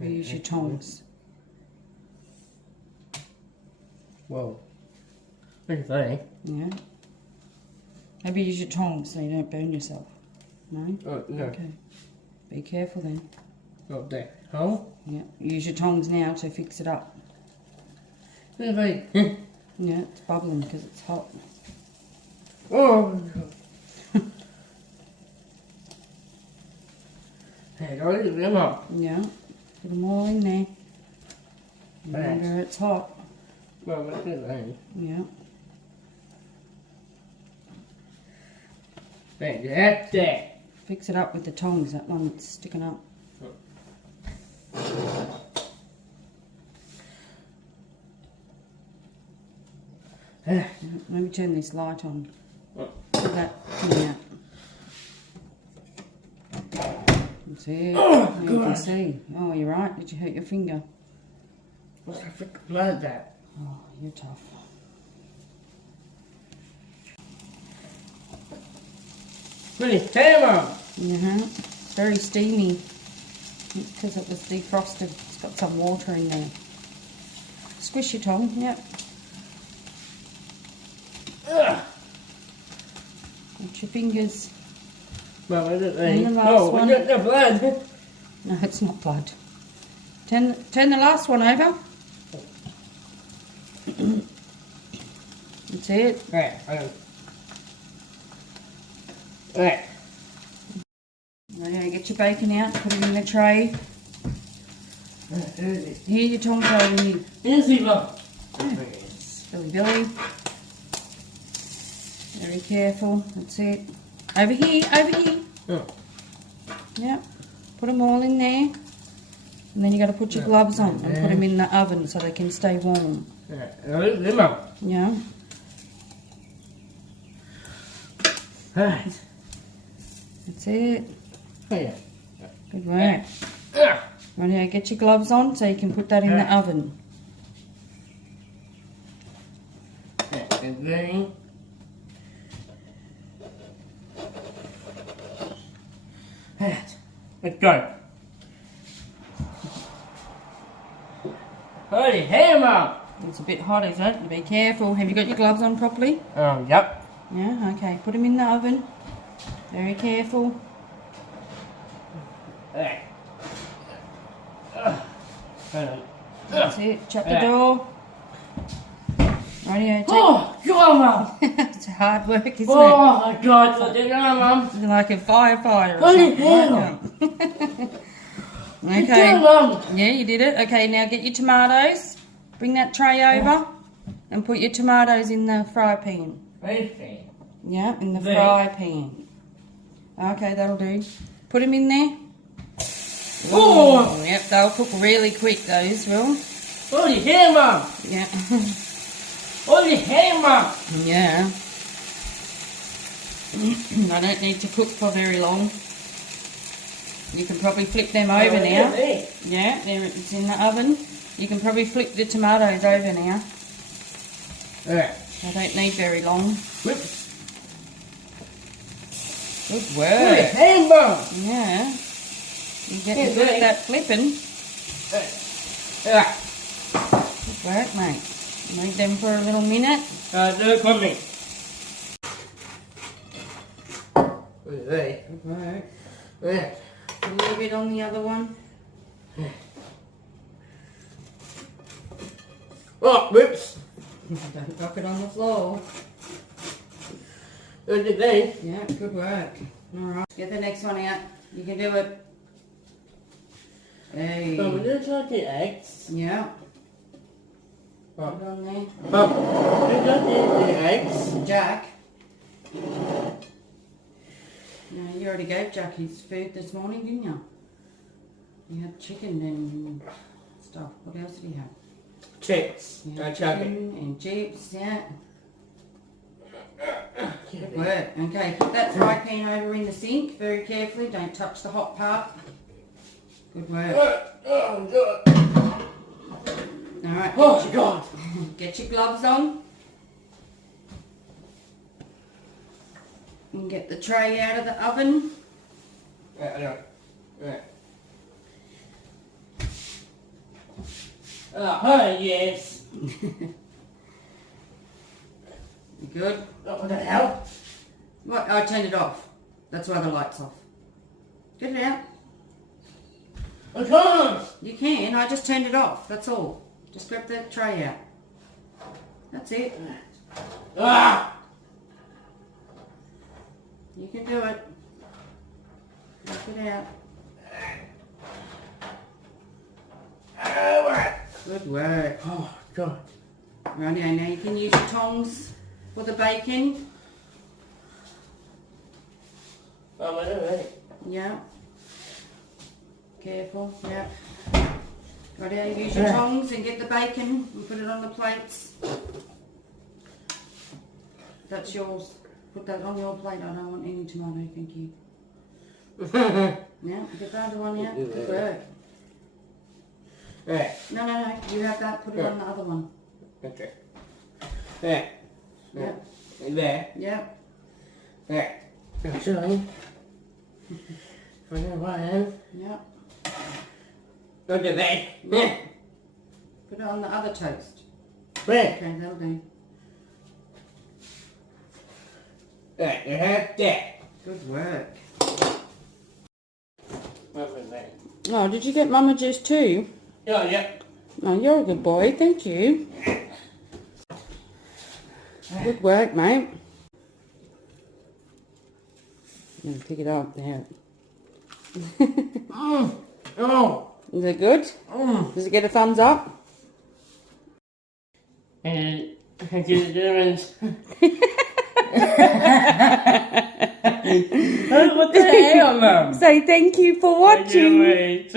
Maybe use your tongs. Whoa. Pretty funny. Yeah. Maybe use your tongs so you don't burn yourself. No? Oh, no. Okay. Be careful then. Oh, there. Huh? Yeah. Use your tongs now to fix it up. Pretty funny. Yeah, it's bubbling because it's hot. Oh, no. Hey, don't leave them up. Yeah. Put them all in there. Remember, it's hot. Well, that's it, right? Yeah. That's it. Fix it up with the tongs, that one that's sticking up. Yeah, maybe turn this light on. Put that thing out. That's it. Oh, you can see. Oh, you're right. Did you hurt your finger? What's that freaking blood that? Oh, you're tough. Really hammer. It's very steamy because it was defrosted. It's got some water in there. Squish your tongue, yep. Watch your fingers. Well, I don't And the know. last Oh, one. we got the blood. No, it's not blood. Turn the last one over. That's it. Right, right. Okay, get your bacon out, put it in the tray. Here, your tongs over here. Easy, love. Billy. Very careful. That's it. Over here, over here. Oh. Yep. Put them all in there. And then you got to put your gloves on and put them in the oven so they can stay warm. Lemon. Yeah. Right. That's it. Oh, yeah. Good work. Right now, get your gloves on so you can put that in the oven. And then let's go. Holy hammer! It's a bit hot, is it? Be careful. Have you got your gloves on properly? Yep. Yeah, okay. Put them in the oven. Very careful. That's it. Shut the door. Rightio. Oh, God, Mum! It's hard work, isn't Oh, my God. Look at that, Mum. it? You're like a firefighter or Holy something. hell. Okay. Mum. Yeah, you did it. Okay, now get your tomatoes. Bring that tray over and put your tomatoes in the fry pan. Anything. Yeah, in the There. fry pan. Okay, that'll do. Put them in there. Oh! Yep, they'll cook really quick, those will. Holy hammer! Yeah. Holy hammer! Yeah. I don't need to cook for very long. You can probably flip them over now. Yeah, there it's in the oven. You can probably flip the tomatoes over now. Alright. They don't need very long. Whoops. Good Holy work. hammer! Yeah. You're getting good at that flipping. Alright. Good work, mate. Leave them for a little minute. Do it for me. Good work. Yeah. A little bit on the other one. Oh, whoops. Don't drop it on the floor. Look at that. Yeah, good work. Alright, get the next one out. You can do it. Hey. So we just got the eggs. Yeah. Put it on there. We got the eggs. Jack. No, you already gave Jack his food this morning, didn't you? You had chicken and stuff. What else did he have? Chips. You had Chuck it. chicken and chips, yeah. Good work. Okay, put that fry pan over in the sink very carefully. Don't touch the hot part. Good work. Oh, Alright, oh, God. get your gloves on. And get the tray out of the oven. Yeah. Oh, yes. You good? Oh, what the hell? What? I turned it off. That's why the light's off. Get it out. I can't. You can. I just turned it off. That's all. Just grab that tray out. That's it. Ah! You can do it. Get it out. Good work. Oh, God. Rightio, now you can use your tongs for the bacon. Oh, wait a minute. Yeah. Careful, yeah. Rightio, use your tongs and get the bacon and put it on the plates. That's yours. Put that on your plate. I don't want any tomato, thank you. Yeah, get the other one out. Good work. Right. No, you have that. Put it on the other one. Okay. There. Yeah. There. Yeah. There. Actually, for the one. Yeah. Look at that. Yeah. Put it on the other toast. There. Okay, that'll do. There. You have that. Good work. What was that? Oh, did you get Mama juice too? Oh, yeah. Oh, you're a good boy. Thank you. Good work, mate. Pick it up there. Oh. Is it good? Does it get a thumbs up? And I did the difference. What the hell, Mum? Say thank you for watching. Wait.